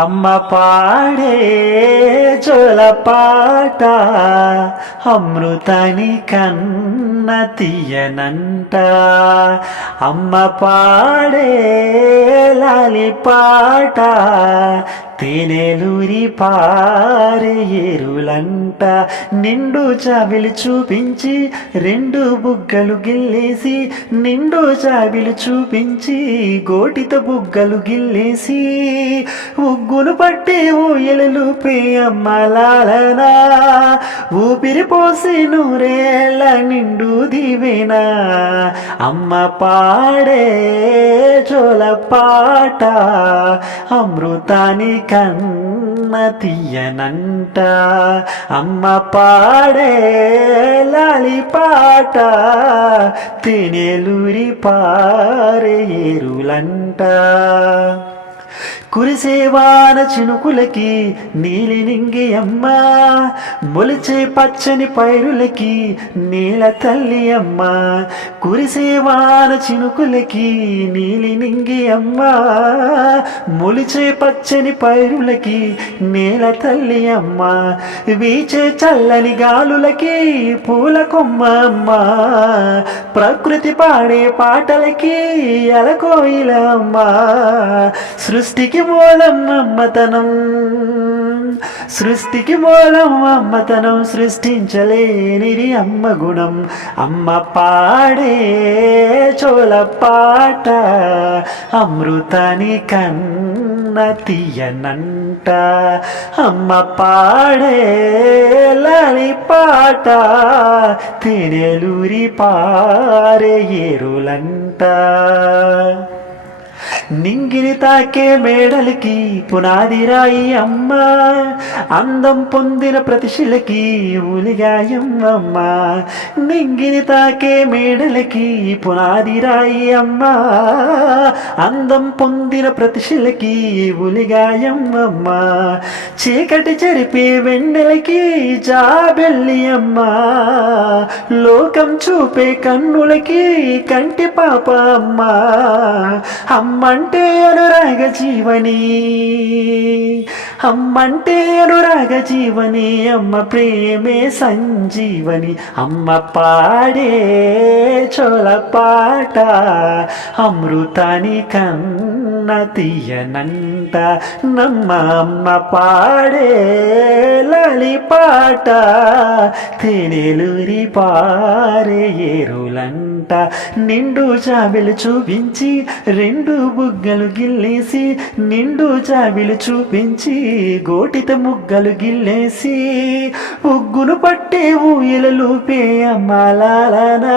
అమ్మ పాడే జోల పాట అమృతని కన్న తీయనంట. అమ్మ పాడే లాలి పాట తేనెలూరి పారేరులంట నిండు చావిలి చూపించి రెండు బుగ్గలు గిల్లేసి నిండు చావిలి చూపించి గోటిత బుగ్గలు గిల్లేసి ఉగ్గును ఊయలలు ఊయలు ప్రియమ్మలాలనా ఊపిరి పోసి నూరేళ్ళ నిండు దివేనా. అమ్మ పాడే చోల పాట అమృతాని కన్న తీయనంట. అమ్మ పాడే లాలి పాట తినేలూరి పారే ఎరులంట కురిసేవాన చినుకులకి నీలి నింగి అమ్మ మొలిచే పచ్చని పైరులకి నీల తల్లి అమ్మ. కురిసేవాన చినుకులకి నీలి నింగి అమ్మ మొలిచే పచ్చని పైరులకి నీల తల్లి అమ్మ. వీచే చల్లని గాలులకి పూల కొమ్మ అమ్మ. ప్రకృతి పాడే పాటలకి అలకోయిల అమ్మ. సృష్టికి మూలం అమ్మతనం. సృష్టికి మూలం అమ్మతనం సృష్టించలేనిది అమ్మ గుణం. అమ్మ పాడే చోల పాట అమృతని కన్న తీయనంట అమ్మ పాడే లాలి పాట తినెలూరి పారే ఏరులంట. నింగిని తాకే మేడలకి పునాది రాయి అమ్మ. అందం పొందిన ప్రతిశిలకి ఉలిగాయమ్మ నింగిని తాకే మేడలకి పునాది రాయి అమ్మ. అందం పొందిన ప్రతిశిలకి ఉలిగాయమ్మ చీకటి చెరిపే వెన్నెలకి జాబెల్లి అమ్మ లోకం చూపే కన్నులకి కంటి పాప అమ్మ అమ్మంటే అనురాగ జీవని. అమ్మంటే అనురాగ జీవని అమ్మ ప్రేమే సంజీవని. అమ్మ పాడే చోళ పాట అమృతాని కన్న తీయనంట నమ్మ అమ్మ పాడే లలిపాట పాట. తేనెలూరి పారే ఏరులంట నిండు చాబెలు చూపించి రెండు బుగ్గలు గిల్లేసి నిండు చాబిలు చూపించి గోటిత ముగ్గలు గిల్లేసి ఉగ్గును పట్టే ఊయలలు పేయమ్మలాలనా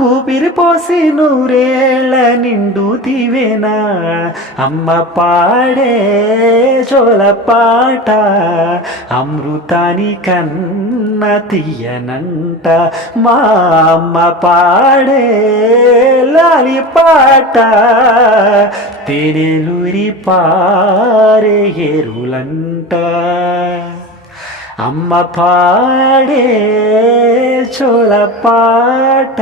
ఊపిరి పోసి నూరేళ్ళ నిండు తీవేనా. అమ్మ పాడే చోల పాట అమృతాని కన్న తీయనంట. మా అమ్మ పాడే లాలి పాట తేనెలూరి పారే ఎరులంట అమ్మ పాడే చోళ పాట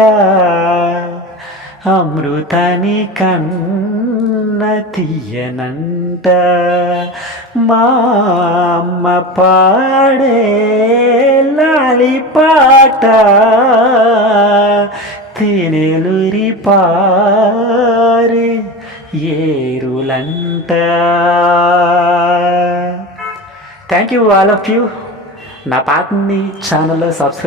అమృతాని కన్న తీయనంట. మా అమ్మ పాడే లాలి పాట తినెలురి పారి ఏరులంట. Thank you all of you నా పాటని ఛానల్లో సబ్స్క్రైబ్